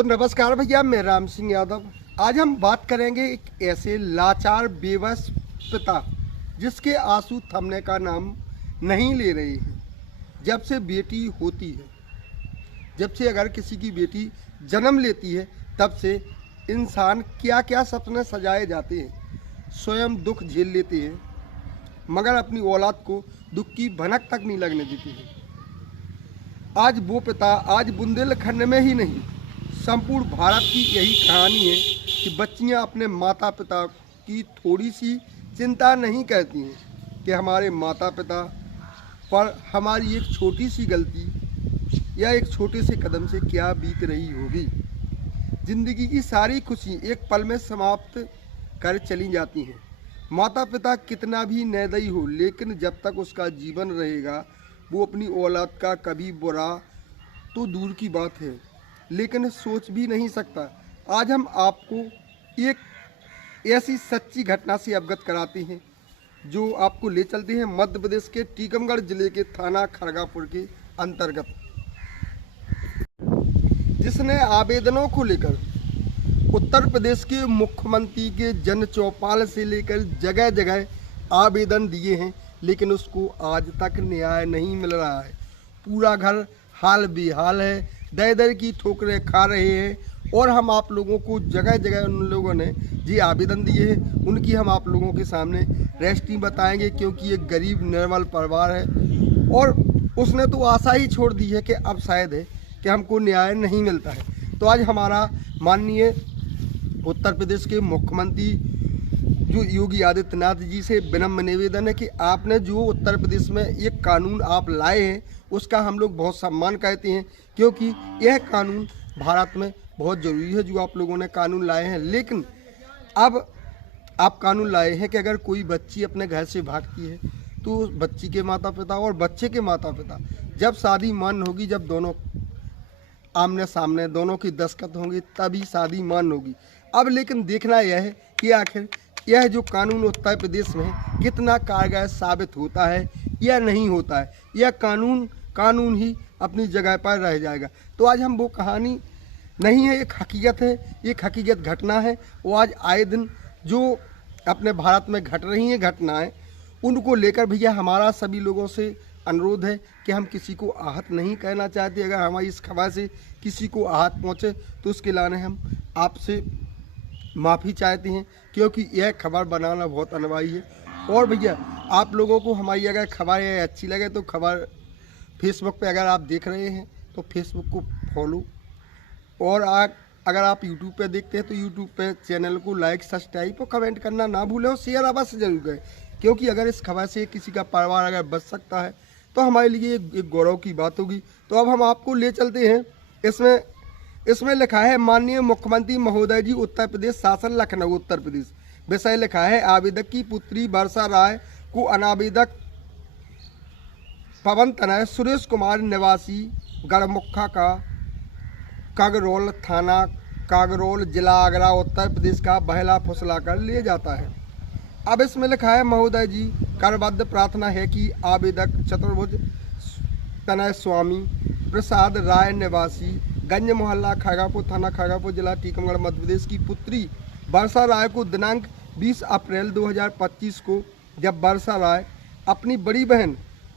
तो नमस्कार भैया, मैं राम सिंह यादव। आज हम बात करेंगे एक ऐसे लाचार बेबस पिता जिसके आंसू थमने का नाम नहीं ले रहे हैं। जब से बेटी होती है, जब से अगर किसी की बेटी जन्म लेती है, तब से इंसान क्या क्या सपने सजाए जाते हैं, स्वयं दुख झेल लेते हैं, मगर अपनी औलाद को दुख की भनक तक नहीं लगने देते हैं। आज वो पिता आज बुंदेलखंड में ही नहीं, संपूर्ण भारत की यही कहानी है कि बच्चियां अपने माता पिता की थोड़ी सी चिंता नहीं करती हैं कि हमारे माता पिता पर हमारी एक छोटी सी गलती या एक छोटे से कदम से क्या बीत रही होगी। ज़िंदगी की सारी खुशी एक पल में समाप्त कर चली जाती हैं। माता पिता कितना भी निर्दयी हो, लेकिन जब तक उसका जीवन रहेगा वो अपनी औलाद का कभी बुरा तो दूर की बात है, लेकिन सोच भी नहीं सकता। आज हम आपको एक ऐसी सच्ची घटना से अवगत कराते हैं जो आपको ले चलते हैं मध्य प्रदेश के टीकमगढ़ जिले के थाना खड़गापुर के अंतर्गत, जिसने आवेदनों को लेकर उत्तर प्रदेश के मुख्यमंत्री के जन चौपाल से लेकर जगह जगह आवेदन दिए हैं, लेकिन उसको आज तक न्याय नहीं मिल रहा है। पूरा घर हाल बेहाल है, दर दर की ठोकरें खा रहे हैं। और हम आप लोगों को जगह जगह उन लोगों ने जी आवेदन दिए हैं, उनकी हम आप लोगों के सामने रेस्टी बताएंगे, क्योंकि एक गरीब निर्मल परिवार है और उसने तो आशा ही छोड़ दी है कि अब शायद है कि हमको न्याय नहीं मिलता है। तो आज हमारा माननीय उत्तर प्रदेश के मुख्यमंत्री जो योगी आदित्यनाथ जी से विनम्र निवेदन है कि आपने जो उत्तर प्रदेश में एक कानून आप लाए हैं उसका हम लोग बहुत सम्मान करते हैं, क्योंकि यह कानून भारत में बहुत ज़रूरी है जो आप लोगों ने कानून लाए हैं। लेकिन अब आप कानून लाए हैं कि अगर कोई बच्ची अपने घर से भागती है तो बच्ची के माता पिता और बच्चे के माता पिता जब शादी मान्य होगी, जब दोनों आमने सामने दोनों की दस्तखत होंगे, तभी शादी मान्य होगी। अब लेकिन देखना यह है कि आखिर यह जो कानून उत्तर प्रदेश में है कितना कारगर साबित होता है या नहीं होता है, यह कानून ही अपनी जगह पर रह जाएगा। तो आज हम वो कहानी नहीं है, एक हकीकत है, एक हकीकत घटना है। वो आज आए दिन जो अपने भारत में घट रही हैं घटनाएं, उनको लेकर भैया हमारा सभी लोगों से अनुरोध है कि हम किसी को आहत नहीं करना चाहते। अगर हमारी इस खबर से किसी को आहत पहुँचे तो उसके लाने हम आपसे माफ़ी चाहते हैं, क्योंकि यह खबर बनाना बहुत अनिवार्य है। और भैया आप लोगों को हमारी अगर खबर अच्छी लगे तो खबर फेसबुक पे अगर आप देख रहे हैं तो फेसबुक को फॉलो, और अगर आप यूट्यूब पे देखते हैं तो यूट्यूब पे चैनल को लाइक सब्सक्राइब और कमेंट करना ना भूलें और शेयर अवश्य जरूर करें, क्योंकि अगर इस खबर से किसी का परिवार अगर बच सकता है तो हमारे लिए एक गौरव की बात होगी। तो अब हम आपको ले चलते हैं, इसमें लिखा है माननीय मुख्यमंत्री महोदय जी उत्तर प्रदेश शासन लखनऊ उत्तर प्रदेश। विषय लिखा है आवेदक की पुत्री वर्षा राय को अनावेदक पवन तनय सुरेश कुमार निवासी गढ़मुखा का कागरोल थाना कागरोल जिला आगरा उत्तर प्रदेश का बहला फुसला कर ले जाता है। अब इसमें लिखा है महोदय जी करबद्ध प्रार्थना है कि आवेदक चतुर्भुज तनय स्वामी प्रसाद राय निवासी गंज मोहल्ला खड़गापुर थाना खड़गापुर जिला टीकमगढ़ मध्य प्रदेश की पुत्री वर्षा राय को दिनांक 20 अप्रैल 2025 को, जब वर्षा राय अपनी बड़ी बहन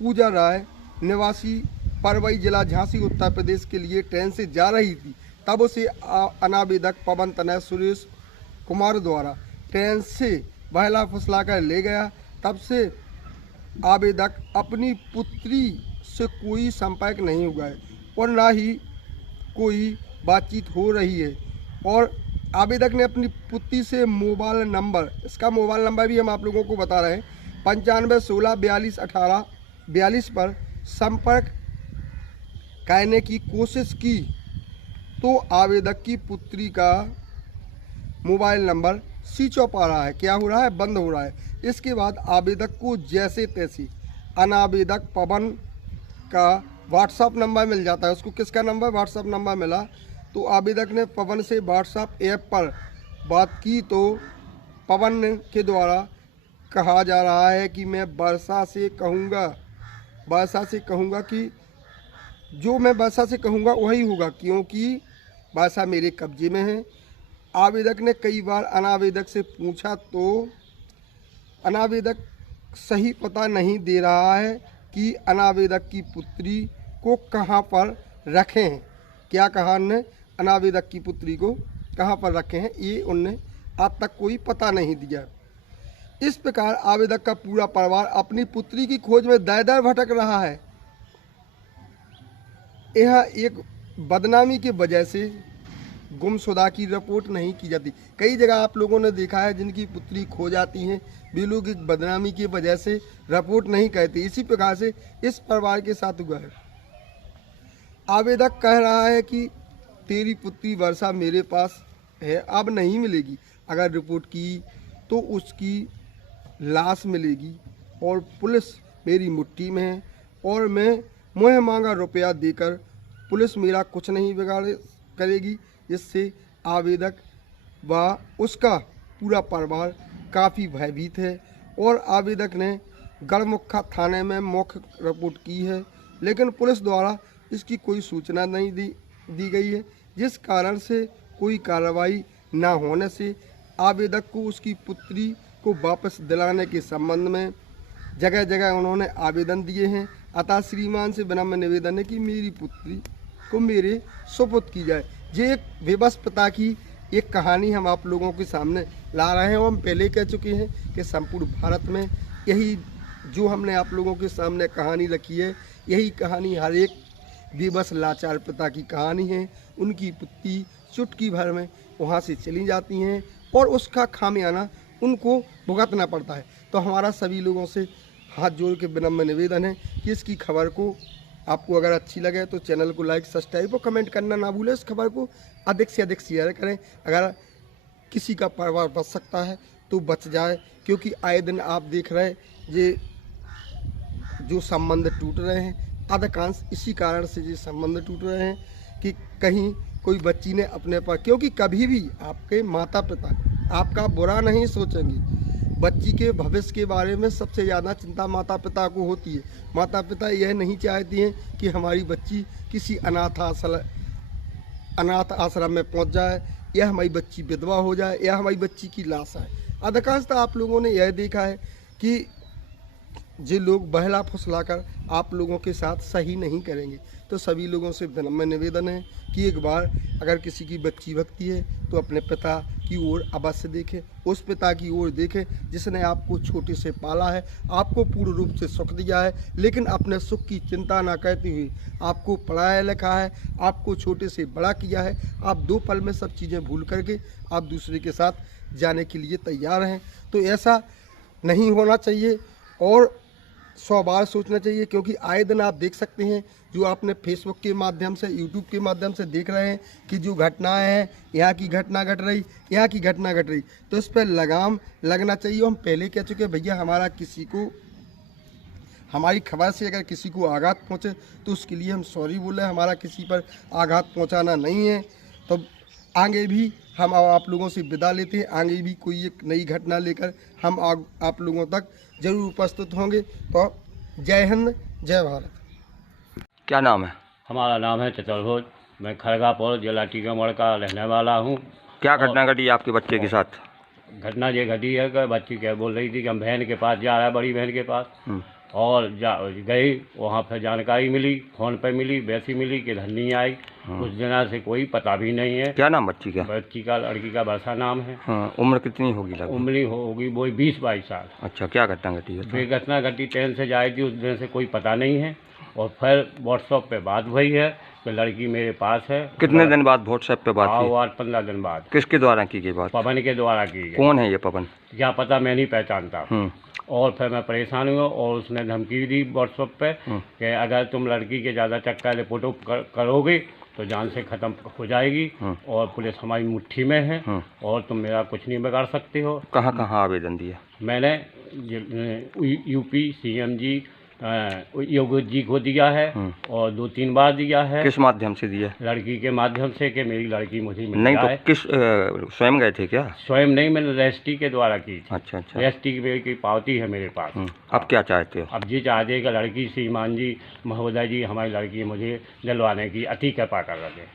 पूजा राय निवासी परवई जिला झांसी उत्तर प्रदेश के लिए ट्रेन से जा रही थी, तब उसे अनावेदक पवन तनय सुरेश कुमार द्वारा ट्रेन से बहला फुसला कर ले गया। तब से आवेदक अपनी पुत्री से कोई संपर्क नहीं हुआ है और ना ही कोई बातचीत हो रही है। और आवेदक ने अपनी पुत्री से मोबाइल नंबर, इसका मोबाइल नंबर भी हम आप लोगों को बता रहे हैं, 95 16 42 18 42 पर संपर्क करने की कोशिश की, तो आवेदक की पुत्री का मोबाइल नंबर स्विच ऑफ आ रहा है, क्या हो रहा है, बंद हो रहा है। इसके बाद आवेदक को जैसे तैसे अनावेदक पवन का व्हाट्सअप नंबर मिल जाता है। उसको किसका नंबर, व्हाट्सअप नंबर मिला, तो आवेदक ने पवन से व्हाट्सअप ऐप पर बात की, तो पवन के द्वारा कहा जा रहा है कि मैं वर्षा से कहूँगा कि जो मैं वर्षा से कहूँगा वही होगा, क्योंकि वर्षा मेरे कब्जे में है। आवेदक ने कई बार अनावेदक से पूछा तो अनावेदक सही पता नहीं दे रहा है कि अनावेदक की पुत्री को कहाँ पर रखे हैं। क्या कहा उनने, अनावेदक की पुत्री को कहाँ पर रखे हैं, ये उनने आज तक कोई पता नहीं दिया। इस प्रकार आवेदक का पूरा परिवार अपनी पुत्री की खोज में दर दर भटक रहा है। यह एक बदनामी की वजह से गुमशुदा की रिपोर्ट नहीं की जाती। कई जगह आप लोगों ने देखा है जिनकी पुत्री खो जाती हैं, वे लोग इस बदनामी की वजह से रिपोर्ट नहीं करते। इसी प्रकार से इस परिवार के साथ हुआ है। आवेदक कह रहा है कि तेरी पुत्री वर्षा मेरे पास है, अब नहीं मिलेगी। अगर रिपोर्ट की तो उसकी लाश मिलेगी और पुलिस मेरी मुट्ठी में है और मैं मुँह मांगा रुपया देकर पुलिस मेरा कुछ नहीं बिगाड़ करेगी। जिससे आवेदक व उसका पूरा परिवार काफ़ी भयभीत है और आवेदक ने गढ़मुखा थाने में मौखिक रिपोर्ट की है, लेकिन पुलिस द्वारा इसकी कोई सूचना नहीं दी गई है, जिस कारण से कोई कार्रवाई न होने से आवेदक को उसकी पुत्री को वापस दिलाने के संबंध में जगह जगह उन्होंने आवेदन दिए हैं। अतः श्रीमान से विनम्र निवेदन है कि मेरी पुत्री को मेरे सुपुर्द की जाए। ये एक बेबस पिता की एक कहानी हम आप लोगों के सामने ला रहे हैं और हम पहले कह चुके हैं कि संपूर्ण भारत में यही जो हमने आप लोगों के सामने कहानी रखी है, यही कहानी हर एक बेबस लाचार पिता की कहानी है। उनकी पुत्री चुटकी भर में वहाँ से चली जाती हैं और उसका खामियाना उनको भुगतना पड़ता है। तो हमारा सभी लोगों से हाथ जोड़ के विनम्र निवेदन है कि इसकी खबर को आपको अगर अच्छी लगे तो चैनल को लाइक, सब्सक्राइब और कमेंट करना ना भूलें। इस खबर को अधिक से अधिक शेयर करें। अगर किसी का परिवार बच सकता है तो बच जाए, क्योंकि आए दिन आप देख रहे हैं ये जो संबंध टूट रहे हैं, अधिकांश इसी कारण से ये संबंध टूट रहे हैं कि कहीं कोई बच्ची ने अपने पर, क्योंकि कभी भी आपके माता पिता आपका बुरा नहीं सोचेंगे। बच्ची के भविष्य के बारे में सबसे ज़्यादा चिंता माता पिता को होती है। माता पिता यह नहीं चाहती हैं कि हमारी बच्ची किसी अनाथ आश्रम में पहुंच जाए, या हमारी बच्ची विधवा हो जाए, या हमारी बच्ची की लाश आए। अधिकांशतः आप लोगों ने यह देखा है कि जो लोग बहला फुसलाकर आप लोगों के साथ सही नहीं करेंगे। तो सभी लोगों से विनम्र निवेदन है कि एक बार अगर किसी की बच्ची भगती है तो अपने पिता की ओर अवश्य देखें, उस पिता की ओर देखें जिसने आपको छोटे से पाला है, आपको पूर्ण रूप से सुख दिया है, लेकिन अपने सुख की चिंता ना करते हुए आपको पढ़ाया लिखा है, आपको छोटे से बड़ा किया है। आप 2 पल में सब चीज़ें भूल करके आप दूसरे के साथ जाने के लिए तैयार हैं। तो ऐसा नहीं होना चाहिए और 100 बार सोचना चाहिए, क्योंकि आए दिन आप देख सकते हैं जो आपने फेसबुक के माध्यम से, यूट्यूब के माध्यम से देख रहे हैं कि जो घटनाएं हैं, यहाँ की घटना घट रही, यहाँ की घटना घट रही, तो इस पर लगाम लगना चाहिए। हम पहले कह चुके भैया, हमारा किसी को हमारी खबर से अगर किसी को आघात पहुँचे तो उसके लिए हम सॉरी बोले, हमारा किसी पर आघात पहुँचाना नहीं है। तो आगे भी हम आप लोगों से विदा लेते हैं। आगे भी कोई एक नई घटना लेकर हम आप लोगों तक जरूर उपस्थित होंगे। तो जय हिंद, जय भारत। क्या नाम है? हमारा नाम है चतुर्भुज। मैं खड़गापुर जिला टीकमगढ़ का रहने वाला हूँ। क्या घटना घटी आपके बच्चे के साथ? घटना ये घटी है कि बच्ची क्या बोल रही थी कि हम बहन के पास जा रहा है, बड़ी बहन के पास, और गई वहाँ पर जानकारी मिली, फ़ोन पे मिली, वैसी मिली कि घर नहीं आई। कुछ दिनों से कोई पता भी नहीं है। क्या नाम बच्ची का? बच्ची का, लड़की का वर्षा नाम है। उम्र कितनी होगी लगभग? उम्र होगी वही 20-22 साल। अच्छा, क्या घटना घटी है? फिर घटना घटी, ट्रेन से जाई थी, उस दिन से कोई पता नहीं है। और फिर व्हाट्सएप पे बात हुई है कि लड़की मेरे पास है। कितने दिन बाद व्हाट्सएप पे बात हुई? 15 दिन बाद। किसके द्वारा की गई बात? पवन के द्वारा की गई। कौन है ये पवन? क्या पता, मैं नहीं पहचानता। और फिर मैं परेशान हुआ और उसने धमकी दी व्हाट्सएप पे कि अगर तुम लड़की के ज़्यादा चक्कर रिपोर्ट करोगे तो जान से ख़त्म हो जाएगी, और पुलिस हमारी मुट्ठी में है और तुम मेरा कुछ नहीं बिगाड़ सकते हो। कहाँ कहाँ आवेदन दिया? मैंने यूपी CMG योगी जी को दिया है और 2-3 बार दिया है। किस माध्यम से दिया? लड़की के माध्यम से कि मेरी लड़की मुझे मिल नहीं जाए। तो किस स्वयं गए थे क्या? स्वयं नहीं, मैंने रजिस्ट्री के द्वारा की थी। अच्छा अच्छा। रजिस्ट्री की पावती है मेरे पास। अब क्या चाहते हो? अब ये चाहते हैं कि लड़की श्रीमान जी, महोदय जी, हमारी लड़की मुझे दिलवाने की अति कृपा कर रहे हैं।